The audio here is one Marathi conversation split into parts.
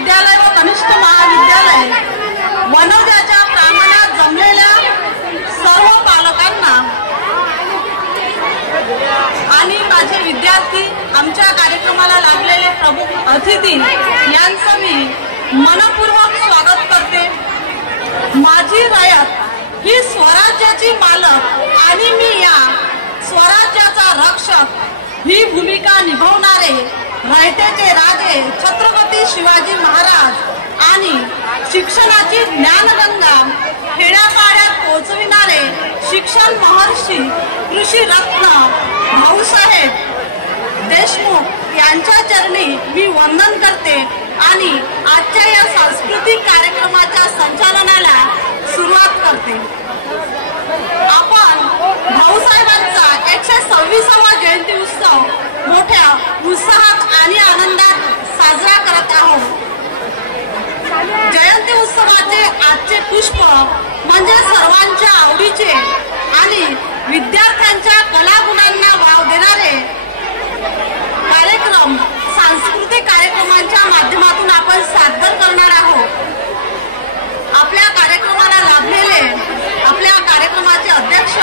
विद्यालय व कनिष्ठ महाविद्यालय वनवद्याच्या प्रांगणात जमलेल्या सर्व पालकांना आणि माझे विद्यार्थी, आमच्या कार्यक्रमाला लाभलेले प्रमुख अतिथी यांचं मी मनपूर्वक स्वागत करते। माझी रयत ही स्वराज्याची मालक आणि मी या स्वराज्याचा रक्षक ही भूमिका निभावणारे रयतेचे राजे छत्रपती शिवाजी महाराज आणि शिक्षणाची ज्ञानगंगा खेड्यापाड्यात पोहोचविणारे शिक्षण महर्षी कृषी रत्न भाऊसाहेब देशमुख यांच्या चरणी मी वंदन करते आणि आजच्या या सांस्कृतिक कार्यक्रमाच्या संचालनाला सुरुवात करते। आपण भाऊसाहेबांचा 126वा जयंती उत्सव मोठ्या उत्साहात आणि आनंदात साजरा करत आहोत। जयंती उत्सवाचे आजचे पुष्प म्हणजे सर्वांच्या आवडीचे आणि विद्यार्थ्यांच्या कलागुणांना वाव देणारे कार्यक्रम सांस्कृतिक कार्यक्रमांच्या माध्यमातून आपण सादर करणार आहोत। आपल्या कार्यक्रमाला लाभलेले आपल्या कार्यक्रमाचे अध्यक्ष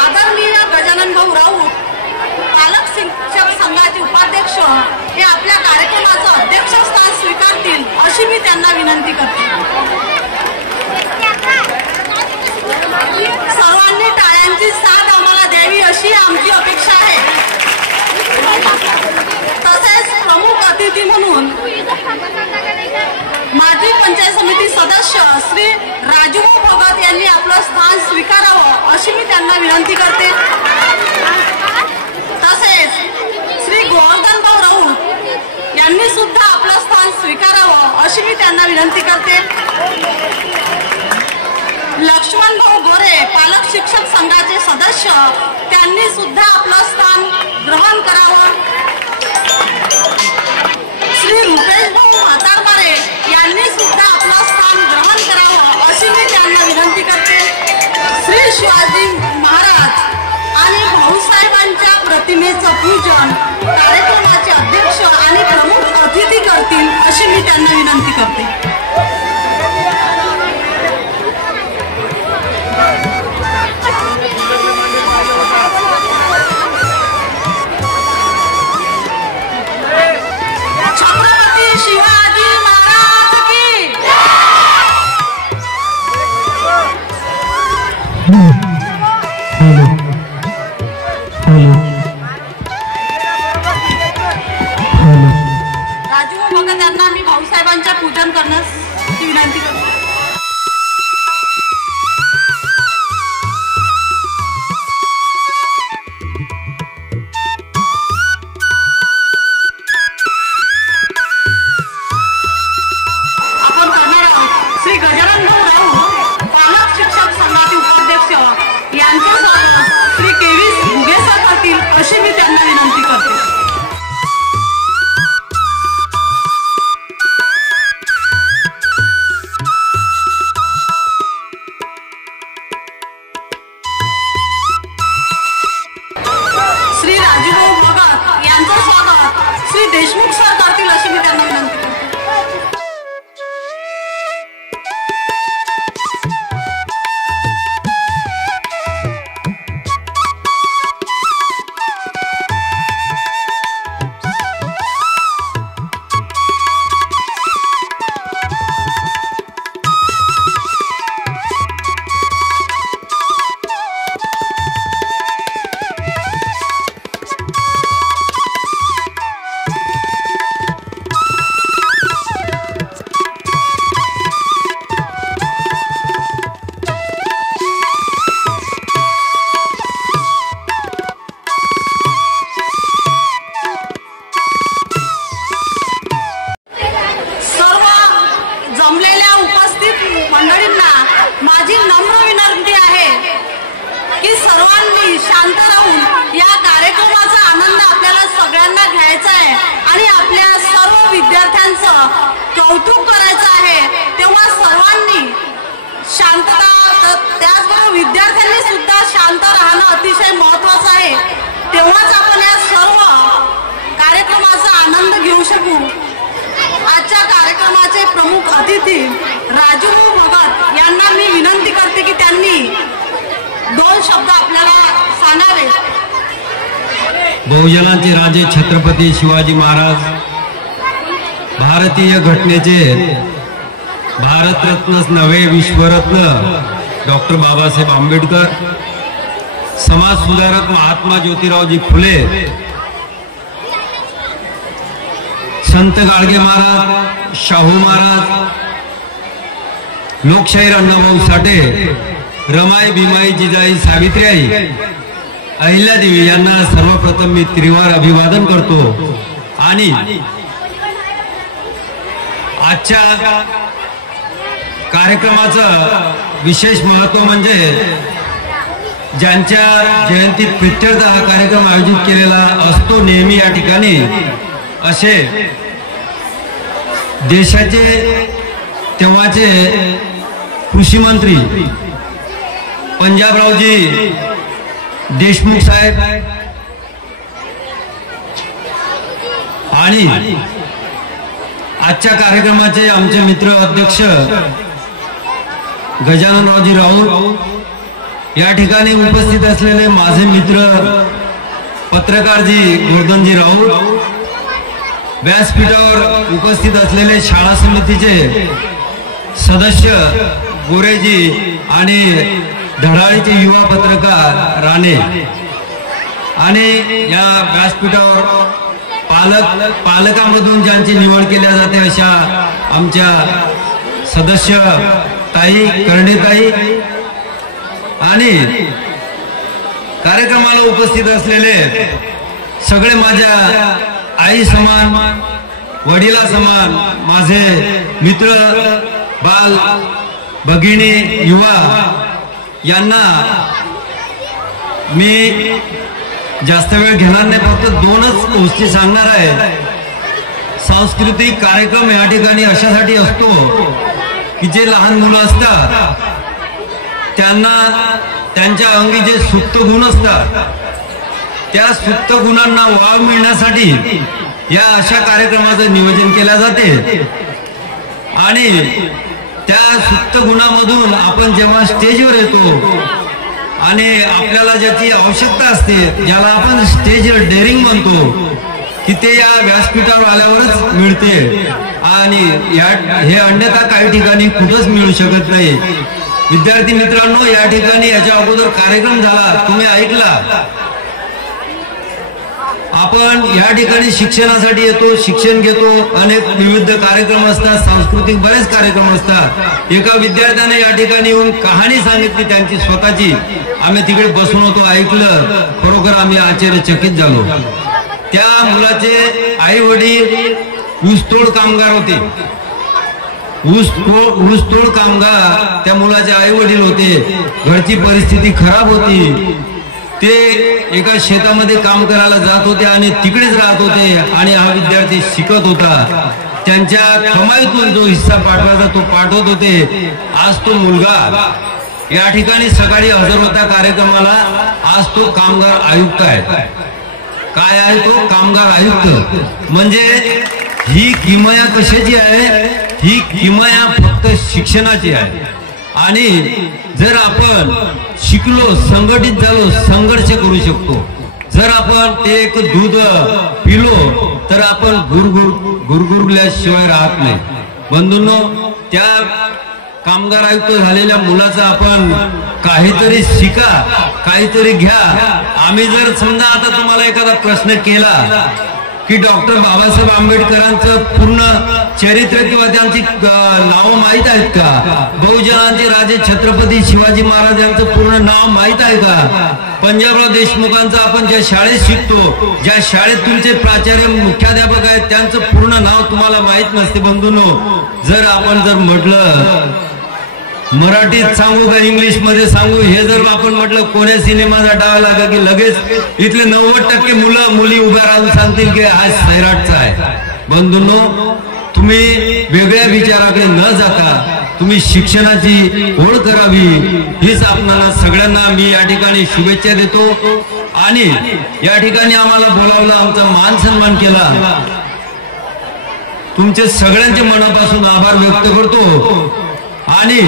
आदरणीय गजानन भाऊ राऊत, पालक शिक्षक संघाचे उपाध्यक्ष हे आपल्या कार्यक्रमाचं अध्यक्षस्थान स्वीकारतील अशी मी त्यांना विनंती करते। सर्वांनी टाळ्यांची साथ आम्हाला द्यावी अशी आमची अपेक्षा आहे। तसेच प्रमुख अतिथी म्हणून माजी पंचायत समिती सदस्य श्री राजूभाऊ भगत यांनी आपलं स्थान स्वीकारावं अशी मी त्यांना विनंती करते। तसेच श्री गोवर्धनभाऊ राऊत यांनी सुद्धा आपलं स्थान स्वीकारावं अशी मी त्यांना विनंती करते। लक्ष्मणभाऊ गोरे पालक शिक्षक संघाचे सदस्य त्यांनी सुद्धा आपलं स्थान ग्रहण करावं। श्री रुपेशभाऊ म्हातारमारे यांनी सुद्धा आपलं स्थान ग्रहण करावं अशी मी त्यांना विनंती करते। श्री शिवाजी महाराज आणि भाऊसाहेबांच्या प्रतिमेचं पूजन कार्यक्रमाचे अध्यक्ष आणि प्रमुख अतिथी करतील अशी मी त्यांना विनंती करते। छत्रपती शिवाजी महाराज की राजूभाऊ भगत यांना मी भाऊसाहेबांच्या पूजन करण्यास विनंती करते। श्री देशमुख सर करतील अशी मी त्यांना विनंती करते। माझी नम्र विनंती आहे की सर्वांनी शांत राहून या कार्यक्रमाचा आनंद आपल्याला सगळ्यांना घ्यायचा आहे आणि आपल्या सर्व विद्यार्थ्यांचं कौतुक करायचं आहे। तेव्हा सर्वांनी शांतता, त्याचबरोबर विद्यार्थ्यांनी सुद्धा शांत राहणं अतिशय महत्त्वाचं आहे। तेव्हाच आपण या सर्व कार्यक्रमाचा आनंद घेऊ शकू। आजच्या कार्यक्रमात कार्यक्रमाचे प्रमुख अतिथी राजू भगत यांना मी विनंती करते की त्यांनी 2 शब्द आपल्याला सांगावे. बहुजनांचे राजे छत्रपती शिवाजी महाराज, भारतीय घटनेचे भारतरत्नच नव्हे विश्वरत्न डॉक्टर बाबासाहेब आंबेडकर, समाज सुधारक महात्मा ज्योतिरावजी फुले, संत गाडगे महाराज, शाहू महाराज, लोकशाहीर अण्णाभाऊ साठे, रमाई भीमाई जिजाई सावित्रीबाई, अहिल्यादेवी यांना सर्वप्रथम मी त्रिवार अभिवादन करतो. आणि आजच्या कार्यक्रमाचं विशेष महत्व म्हणजे ज्यांच्या जयंती प्रित्यर्थ हा कार्यक्रम आयोजित केलेला असतो नेहमी या ठिकाणी, असे देशाचे तेव्हाचे कृषी मंत्री पंजाबरावजी देशमुख साहेब आणि आजच्या कार्यक्रमाचे आमचे मित्र अध्यक्ष गजाननरावजी राऊत, या ठिकाणी उपस्थित असलेले माझे मित्र पत्रकारजी गोर्धनजी राऊत, व्यासपीठावर उपस्थित असलेले शाळा समितीचे सदस्य गोरेजी आणि धडाळीचे युवा पत्रकार राणे, आणि या व्यासपीठावर पालकांमधून ज्यांची निवड केल्या जाते अशा आमच्या सदस्य ताई कर्णेताई, आणि कार्यक्रमाला उपस्थित असलेले सगळे माझ्या आई समान, वडिला समान माझे मित्र, बाल भगिनी, युवा, यांना मी जास्त वेळ घेणार नाही, फक्त 2च गोष्टी सांगणार आहे. सांस्कृतिक कार्यक्रम या ठिकाणी अशासाठी असतो की जे लहान मुलं असतात त्यांना त्यांच्या अंगी जे सुप्त गुण असतात त्या सुप्त गुणांना वाव मिळण्यासाठी या अशा कार्यक्रमाचं नियोजन केले जाते. आणि त्या सुप्त गुणामधून आपण जेव्हा स्टेजवर येतो आणि आपल्याला ज्याची आवश्यकता असते, ज्याला आपण स्टेज डेअरिंग म्हणतो, की ते या व्यासपीठावर आल्यावरच मिळते आणि हे अन्यथा काही ठिकाणी कुठंच मिळू शकत नाही. विद्यार्थी मित्रांनो, या ठिकाणी याच्या अगोदर कार्यक्रम झाला, तुम्ही ऐकला. आपण या ठिकाणी शिक्षणासाठी येतो, शिक्षण घेतो, अनेक विविध कार्यक्रम असतात, सांस्कृतिक बरेच कार्यक्रम असतात. एका विद्यार्थ्याने या ठिकाणी येऊन कहाणी सांगितली त्यांची स्वतःची, आम्ही तिकडे बसून होतो, ऐकलं, खरोखर आम्ही आश्चर्यचकित झालो. त्या मुलाचे आई वडील ऊसतोड कामगार होते, ऊसतोड कामगार त्या मुलाचे आई वडील होते. घरची परिस्थिती खराब होती, ते एका शेतामध्ये काम करायला जात होते आणि तिकडेच राहत होते, आणि हा विद्यार्थी शिकत होता. त्यांच्या कमाईतून जो हिस्सा पाठवायचा तो पाठवत होते. आज तो मुलगा या ठिकाणी सकाळी हजर होता कार्यक्रमाला, आज तो कामगार आयुक्त आहे. काय आहे तो? कामगार आयुक्त. म्हणजे ही किमया कशाची आहे? ही किमया फक्त शिक्षणाची आहे. आणि जर आपण शिकलो, संघटित झालो, संघर्ष करू शकतो. जर आपण ते एक दूध पिलो तर आपण गुरगुरल्याशिवाय राहत नाही. बंधूंनो, त्या कामगार आयुक्त झालेल्या मुलाचा आपण काहीतरी शिका, काहीतरी घ्या. आम्ही जर समजा आता तुम्हाला एखादा प्रश्न केला की डॉक्टर बाबासाहेब आंबेडकरांचं पूर्ण चरित्र किंवा त्यांची नावं माहीत आहेत का? बहुजनांचे राजे छत्रपती शिवाजी महाराज यांचं पूर्ण नाव माहीत आहे का? पंजाबराव देशमुखांचं आपण ज्या शाळेत शिकतो, ज्या शाळेत तुमचे प्राचार्य मुख्याध्यापक आहेत, त्यांचं पूर्ण नाव तुम्हाला माहीत नसते. बंधूंनो, जर आपण जर म्हटलं मराठीत सांगू का इंग्लिश मध्ये सांगू, हे जर आपण म्हटलं कोण्या सिनेमाचा डाव लागा की लगेच इथले 90% मुलं मुली उभ्या राहून सांगतील की हा सैराटचा आहे. बंधूंनो, तुम्ही वेगळ्या विचाराकडे न जाता तुम्ही शिक्षणाची ओढ करावी, हीच आपल्याला सगळ्यांना मी या ठिकाणी शुभेच्छा देतो. आणि या ठिकाणी आम्हाला बोलावलं, आमचा मान सन्मान केला. तुमचे सगळ्यांचे मनापासून आभार व्यक्त करतो आणि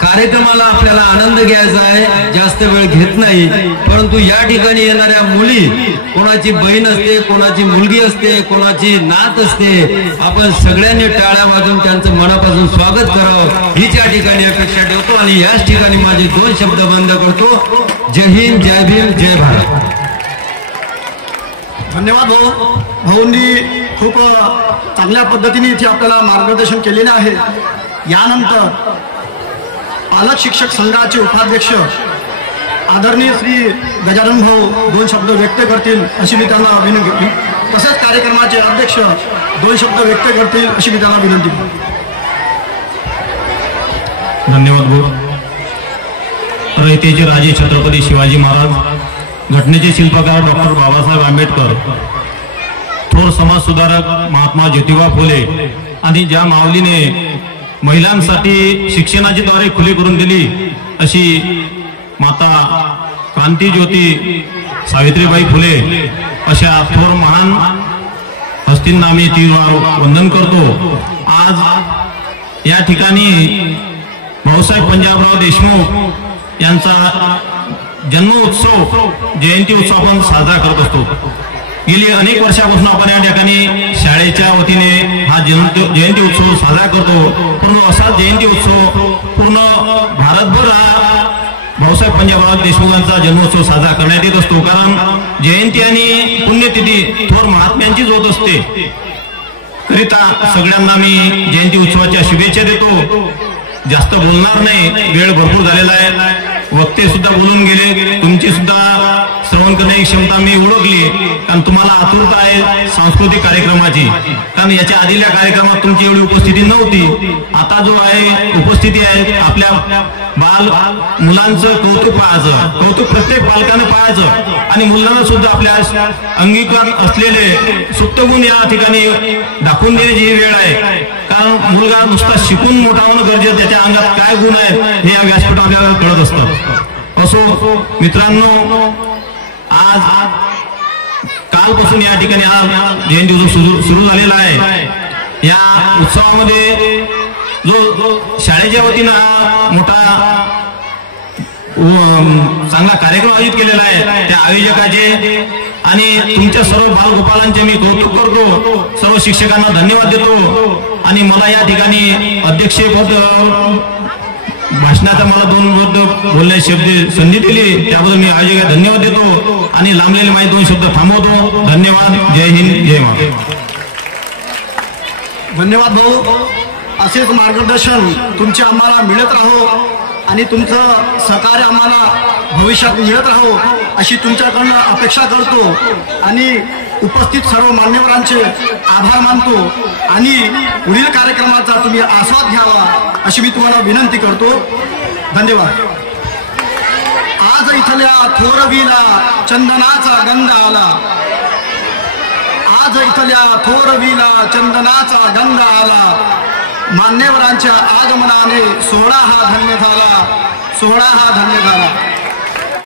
कार्यक्रमाला आपल्याला आनंद घ्यायचा आहे, जास्त वेळ घेत नाही। परंतु या ठिकाणी येणाऱ्या मुली, कोणाची बहीण असते, कोणाची मुलगी असते, कोणाची नात असते, आपण सगळ्यांनी टाळ्या वाजवून त्यांचं मनापासून स्वागत करावं हीच या ठिकाणी अपेक्षा ठेवतो आणि याच ठिकाणी माझे 2 शब्द बंद करतो। जय हिंद, जय भीम, जय भारत। धन्यवाद भाऊ। भाऊंनी खूप चांगल्या पद्धतीने इथे आपल्याला मार्गदर्शन केलेले आहे। यानंतर पालक शिक्षक संघाचे उपाध्यक्ष आदरणीय श्री गजानन भाऊ 2 शब्द व्यक्त करतील अशी मी त्यांना विनंती करतो। तसेच कार्यक्रमाचे अध्यक्ष 2 शब्द व्यक्त करतील अशी मी त्यांना विनंती करतो। धन्यवाद भाऊ। रयतेचे राजे छत्रपती शिवाजी महाराज, घटनेचे शिल्पकार डॉक्टर बाबासाहेब आंबेडकर, थोर समाज सुधारक महात्मा ज्योतिबा फुले आणि ज्या माऊलीने महिलांसाठी शिक्षणाची द्वारे खुली करून दिली अशी माता क्रांती ज्योती सावित्रीबाई फुले अशा थोर महान हस्तींना आम्ही तीव्र वंदन करतो। आज या ठिकाणी भाऊसाहेब पंजाबराव देशमुख यांचा जन्मोत्सव, जयंती उत्सव आपण साजरा करत असतो। गेली अनेक वर्षापासून आपण या ठिकाणी शाळेच्या वतीने हा जयंती उत्सव साजरा करतो, परंतु असा जयंती उत्सव पूर्ण भारतभर हा भाऊसाहेब पंजाबराव देशमुख यांचा जन्मोत्सव साजरा करण्यात येत असतो। कारण जयंती आणि पुण्यतिथी थोर महात्म्यांचीच होत असते। करिता सगळ्यांना मी जयंती उत्सवाच्या शुभेच्छा देतो। जास्त बोलणार नाही, वेळ भरपूर झालेला आहे, वक्ते सुद्धा बोलून गेले, तुमची सुद्धा श्रवण करण्याची क्षमता मी ओळखली, कारण तुम्हाला आतुरता आहे सांस्कृतिक कार्यक्रमाची। कारण याच्या आधीच्या कार्यक्रमात तुमची एवढी उपस्थिती नव्हती, आता जो आहे उपस्थिती आहे आपल्या बाल मुलांचं कौतुक पाहायचं, कौतुक प्रत्येक पालकानं पाहायचं आणि मुलांना सुद्धा आपल्या अंगीकार असलेले सुप्त गुण या ठिकाणी दाखवून देण्याची ही वेळ आहे। कारण मुलगा नुसता शिकून मोठा होणं गरजेचं, त्याच्या अंगात काय गुण आहेत हे या व्यासपीठावर आपल्याला कळत असतं। असो मित्रांनो, आज कालपासून या ठिकाणी हा जयंती उत्सव सुरू झालेला आहे। या उत्सवामध्ये जो शाळेच्या वतीनं हा मोठा चांगला कार्यक्रम आयोजित केलेला आहे, त्या आयोजकाचे आणि तुमच्या सर्व बालगोपालांचे मी कौतुक करतो, सर्व शिक्षकांना धन्यवाद देतो आणि मला या ठिकाणी अध्यक्षपद भाषणाचा मला 2 शब्द बोलण्याची संधी दिली, त्याबद्दल मी आयोजकाला धन्यवाद देतो आणि लांबलेले माझे 2 शब्द थांबवतो। धन्यवाद। जय हिंद, जय महाराष्ट्र। धन्यवाद भाऊ। असेच मार्गदर्शन तुमचे आम्हाला मिळत राहो आणि तुमचं सहकार्य आम्हाला भविष्यात मिळत राहो अशी तुमच्याकडनं अपेक्षा करतो आणि उपस्थित सर्व मान्यवरांचे आभार मानतो आणि पुढील कार्यक्रमाचा तुम्ही आस्वाद घ्यावा अशी मी तुम्हाला विनंती करतो। धन्यवाद। आज इथल्या थोरवीला चंदनाचा गंध आला, आज इथल्या थोरवीला चंदनाचा गंध आला, मान्यवरांच्या आगमनाने सोहळा हा धन्य झाला, सोहळा हा धन्य झाला।